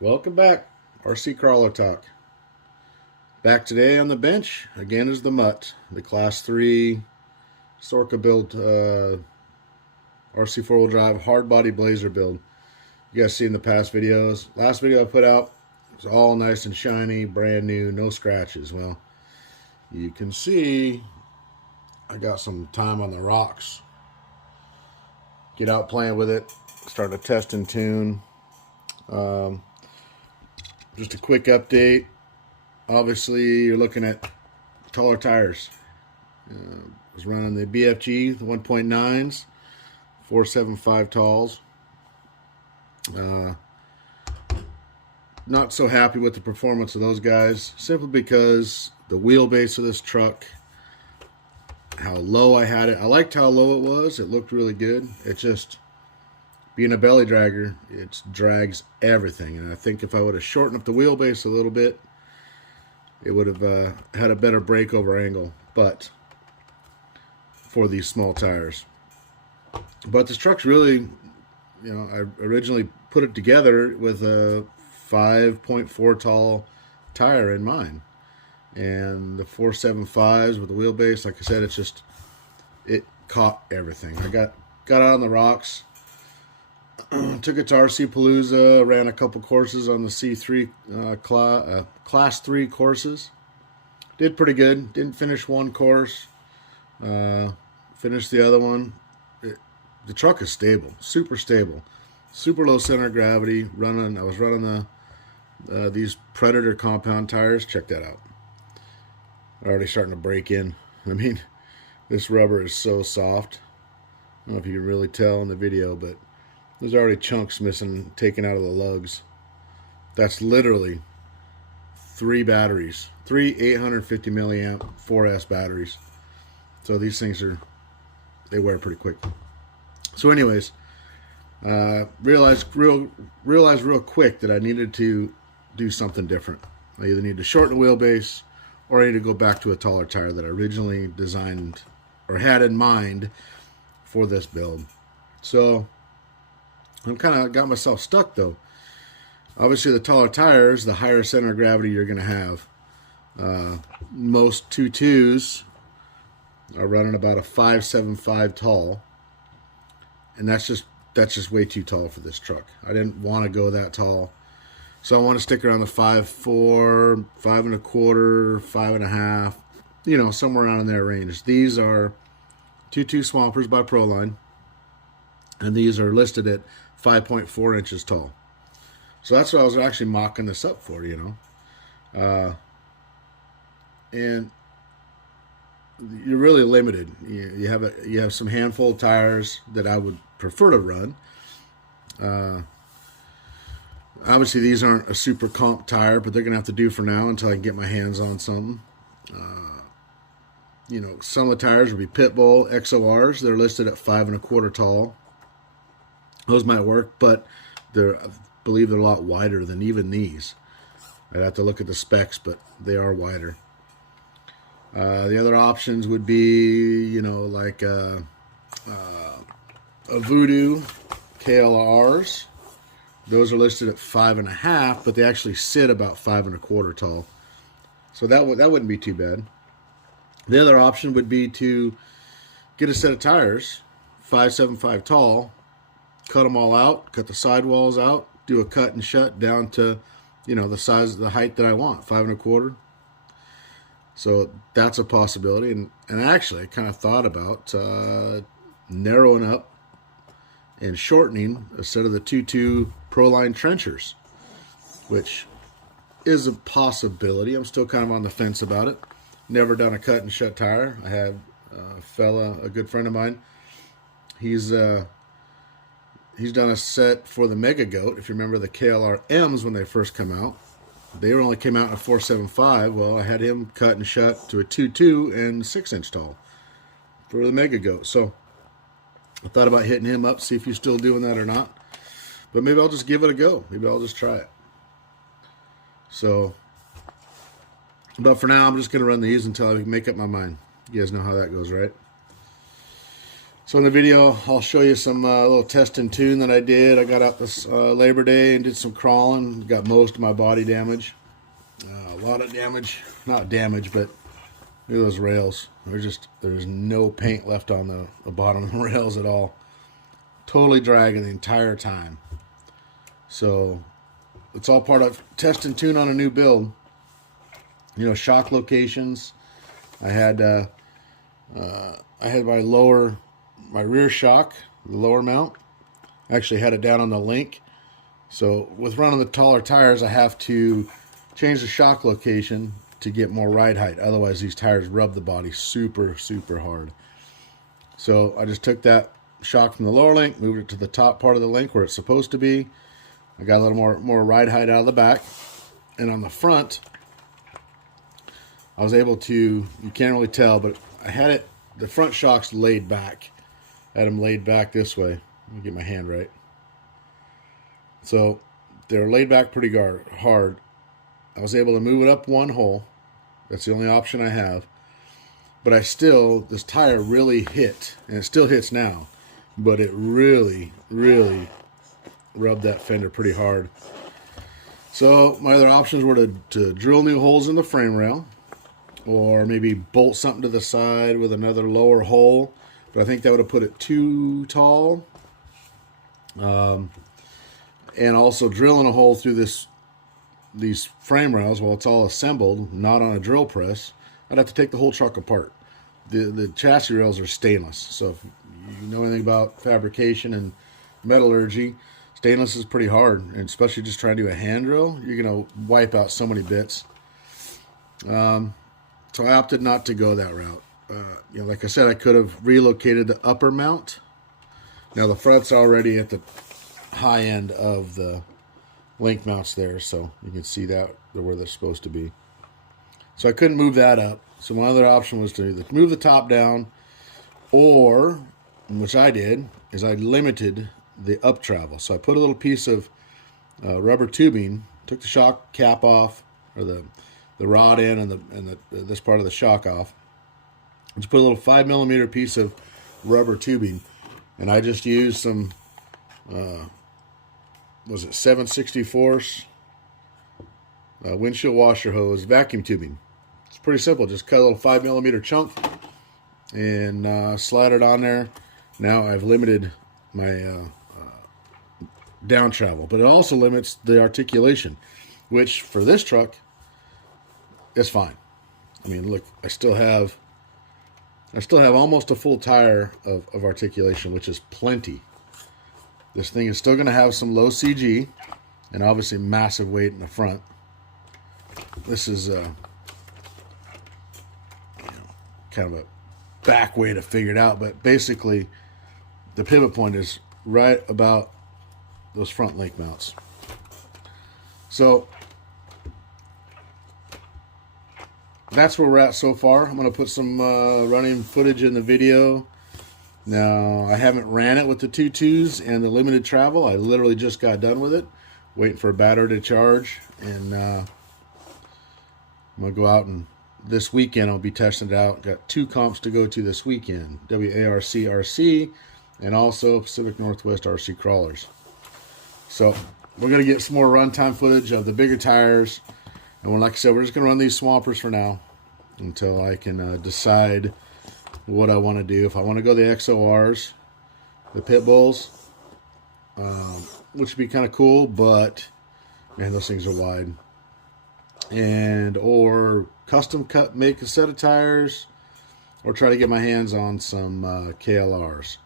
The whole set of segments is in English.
Welcome back, RC Crawler Talk. Back today on the bench, again is the Mutt, the Class 3 SORRCA built RC 4-wheel drive hard body blazer build. You guys see in the past videos. Last video I put out was all nice and shiny, brand new, no scratches. Well, you can see I got some time on the rocks. Get out playing with it, start to test and tune. Just a quick update. Obviously, you're looking at taller tires. I was running the BFG, the 1.9s, 475 talls. Not so happy with the performance of those guys, simply because the wheelbase of this truck, how low I had it. I liked how low it was. It looked really good. It just, being a belly dragger, it drags everything. And I think if I would have shortened up the wheelbase a little bit, it would have had a better breakover angle. But for these small tires. But this truck's really, I originally put it together with a 5.4 tall tire in mind. And the 475s with the wheelbase, like I said, it caught everything. I got out on the rocks. Took it to RC Palooza, ran a couple courses on the C3 Class 3 courses. Did pretty good. Didn't finish one course. Finished the other one. The truck is stable, super stable, super low center of gravity. I was running these Predator compound tires. Check that out. Already starting to break in. I mean, this rubber is so soft. I don't know if you can really tell in the video, but there's already chunks missing, taken out of the lugs. That's literally 3 batteries, 3 850 milliamp 4S batteries. So these things they wear pretty quick. So anyways, realized real quick that I needed to do something different. I either need to shorten the wheelbase, or I need to go back to a taller tire that I originally designed or had in mind for this build. So I'm kind of got myself stuck though. Obviously, the taller tires, the higher center of gravity you're going to have. Most 2.2s are running about a 5.75 tall, and that's just way too tall for this truck. I didn't want to go that tall, so I want to stick around the 5.4, 5.25, 5.5. Somewhere around in that range. These are 2.2 Swampers by Proline, and these are listed at 5.4 inches tall. So that's what I was actually mocking this up for, and you're really limited. You have some handful of tires that I would prefer to run. Obviously, these aren't a super comp tire, but they're gonna have to do for now until I can get my hands on something. Some of the tires will be Pitbull XORs. They're listed at 5.25 tall. Those might work, but I believe they're a lot wider than even these. I'd have to look at the specs, but they are wider. The other options would be, like a Voodoo KLRs. Those are listed at 5.5, but they actually sit about 5.25 tall. So that wouldn't be too bad. The other option would be to get a set of tires, 5.75 tall, cut them all out, cut the sidewalls out, do a cut and shut down to, the height that I want, 5.25. So that's a possibility. And actually, I kind of thought about narrowing up and shortening a set of the 2.2 Proline trenchers, which is a possibility. I'm still kind of on the fence about it. Never done a cut and shut tire. I had a good friend of mine. He's done a set for the Mega Goat. If you remember the KLR M's when they first come out, they only came out in a 4.75. Well, I had him cut and shut to a 2.2 and 6-inch tall for the Mega Goat. So I thought about hitting him up, see if he's still doing that or not. But maybe I'll just give it a go. Maybe I'll just try it. So, but for now, I'm just going to run these until I can make up my mind. You guys know how that goes, right? So in the video, I'll show you some little test and tune that I did. I got out this Labor Day and did some crawling. Got most of my body damage. A lot of damage. Not damage, but look at those rails. There's no paint left on the bottom of the rails at all. Totally dragging the entire time. So it's all part of test and tune on a new build. You know, shock locations. I had my rear shock, the lower mount. I actually had it down on the link. So with running the taller tires, I have to change the shock location to get more ride height. Otherwise, these tires rub the body super, super hard. So I just took that shock from the lower link, moved it to the top part of the link where it's supposed to be. I got a little more ride height out of the back. And on the front, I was able to, you can't really tell, but I had it, the front shocks laid back. I had them laid back this way. Let me get my hand right. So they're laid back pretty hard. I was able to move it up one hole. That's the only option I have. But this tire really hit, and it still hits now, but it really, really rubbed that fender pretty hard. So my other options were to drill new holes in the frame rail, or maybe bolt something to the side with another lower hole, but I think that would have put it too tall. And also drilling a hole through these frame rails while it's all assembled, not on a drill press. I'd have to take the whole truck apart. The chassis rails are stainless, so if you know anything about fabrication and metallurgy, stainless is pretty hard, and especially just trying to do a hand drill, you're going to wipe out so many bits. So I opted not to go that route. You know, like I said, I could have relocated the upper mount. Now the front's already at the high end of the link mounts there, so you can see that they're where they're supposed to be. So I couldn't move that up. So my other option was to either move the top down, or, which I did, is I limited the up travel. So I put a little piece of rubber tubing, took the shock cap off, or the rod end and this part of the shock off. Just put a little 5mm piece of rubber tubing, and I just used some, was it 7/64 windshield washer hose vacuum tubing. It's pretty simple. Just cut a little 5mm chunk and slide it on there. Now I've limited my down travel, but it also limits the articulation, which for this truck, it's fine. I mean, look, I still have almost a full tire of articulation, which is plenty. This thing is still going to have some low CG and obviously massive weight in the front. This is kind of a back way to figure it out, but basically the pivot point is right about those front link mounts. So that's where we're at so far. I'm going to put some running footage in the video. Now, I haven't ran it with the 2.2s and the limited travel. I literally just got done with it, waiting for a battery to charge. And I'm going to go out, and this weekend I'll be testing it out. Got 2 comps to go to this weekend, WARC RC and also Pacific Northwest RC crawlers. So we're going to get some more runtime footage of the bigger tires. And like I said, we're just going to run these swampers for now until I can decide what I want to do. If I want to go the XORs, the pit bulls, which would be kind of cool, but man, those things are wide. And or custom cut, make a set of tires, or try to get my hands on some KLRs.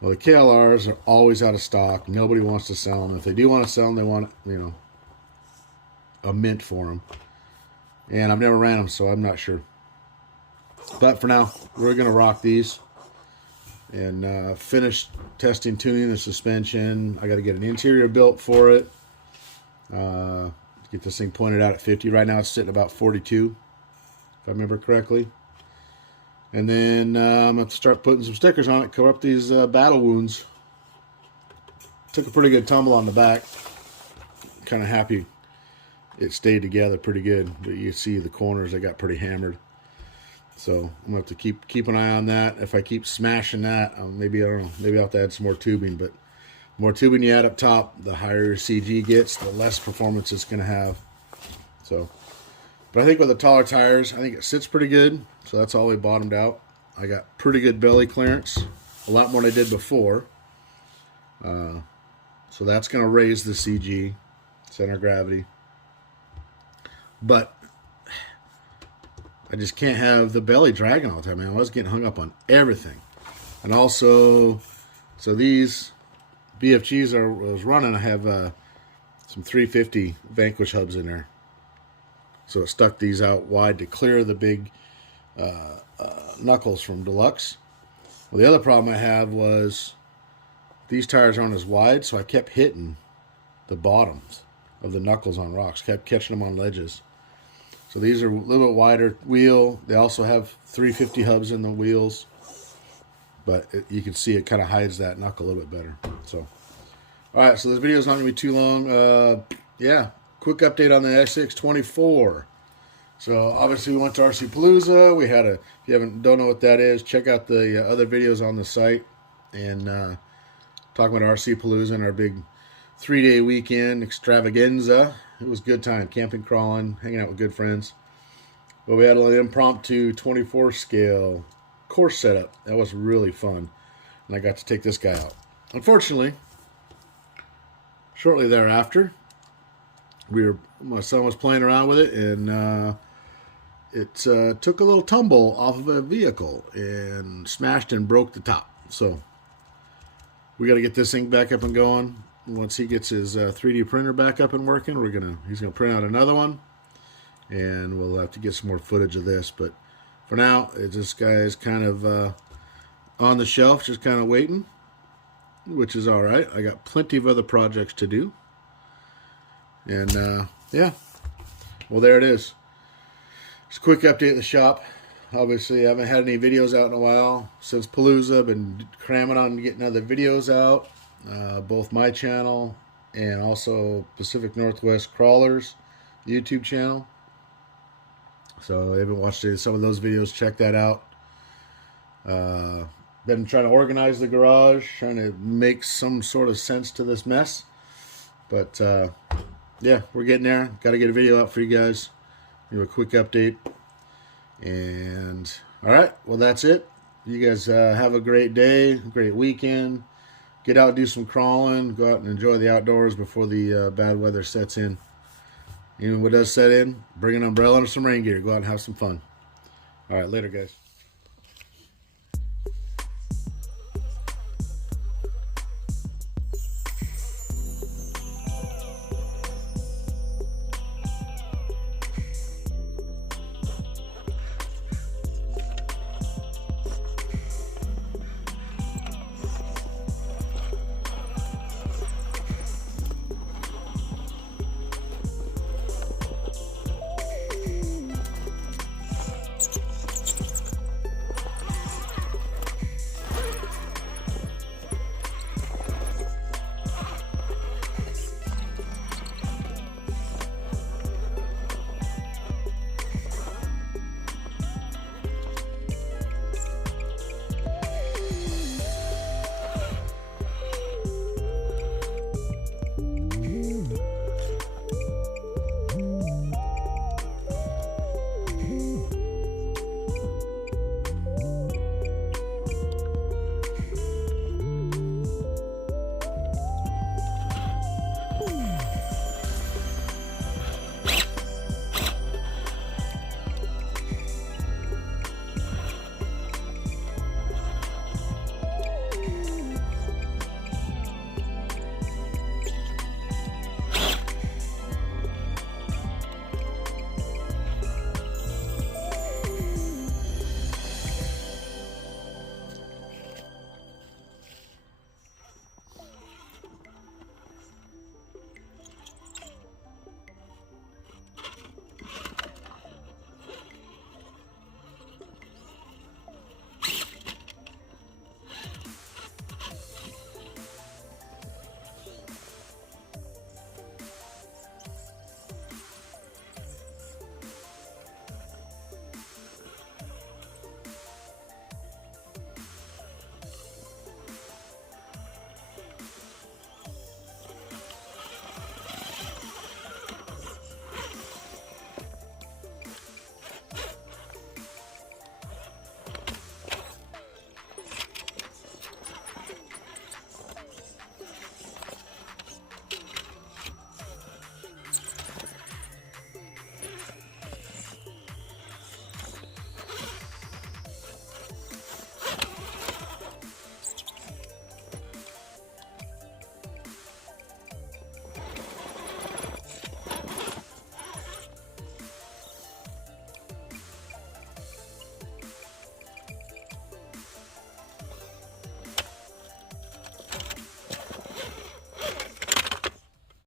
Well, the KLRs are always out of stock. Nobody wants to sell them. If they do want to sell them, they want, a mint for them. And I've never ran them, so I'm not sure. But for now, we're going to rock these and finish testing, tuning the suspension. I got to get an interior built for it. Get this thing pointed out at 50. Right now it's sitting about 42, if I remember correctly. And then I'm going to start putting some stickers on it, cover up these battle wounds. Took a pretty good tumble on the back. Kind of happy it stayed together pretty good. But you see the corners, they got pretty hammered. So I'm gonna have to keep an eye on that. If I keep smashing that, maybe, I don't know, maybe I'll have to add some more tubing. But the more tubing you add up top, the higher your CG gets, the less performance it's gonna have. So, but I think with the taller tires, I think it sits pretty good. So that's all we bottomed out. I got pretty good belly clearance, a lot more than I did before. So that's gonna raise the CG, center of gravity. But I just can't have the belly dragging all the time, man. I was getting hung up on everything. And also, so these BFGs I was running, I have some 350 Vanquish hubs in there. So it stuck these out wide to clear the big knuckles from Deluxe. Well, the other problem I had was these tires aren't as wide, so I kept hitting the bottoms of the knuckles on rocks, kept catching them on ledges. So these are a little bit wider wheel. They also have 350 hubs in the wheels, but you can see it kind of hides that knuckle a little bit better. So, all right, so this video is not going to be too long. Yeah, quick update on the SX24. So obviously we went to RC Palooza. We had if you don't know what that is, check out the other videos on the site and talking about RC Palooza and our big 3-day weekend extravaganza. It was a good time, camping, crawling, hanging out with good friends. But we had an impromptu 24 scale course setup. That was really fun. And I got to take this guy out. Unfortunately, shortly thereafter, my son was playing around with it, and it took a little tumble off of a vehicle and smashed and broke the top. So we got to get this thing back up and going. Once he gets his 3D printer back up and working, he's gonna print out another one, and we'll have to get some more footage of this. But for now, this guy is kind of on the shelf, just kind of waiting, which is all right. I got plenty of other projects to do, and yeah. Well, there it is. Just a quick update at the shop. Obviously, I haven't had any videos out in a while since Palooza. I've been cramming on getting other videos out. Both my channel and also Pacific Northwest Crawlers YouTube channel. So if you haven't watched some of those videos, check that out. Been trying to organize the garage, trying to make some sort of sense to this mess. But yeah, we're getting there. Got to get a video out for you guys. Give a quick update. And all right, well, that's it. You guys have a great day, great weekend. Get out, do some crawling, go out and enjoy the outdoors before the bad weather sets in. Even when it does set in, bring an umbrella and some rain gear. Go out and have some fun. All right, later, guys.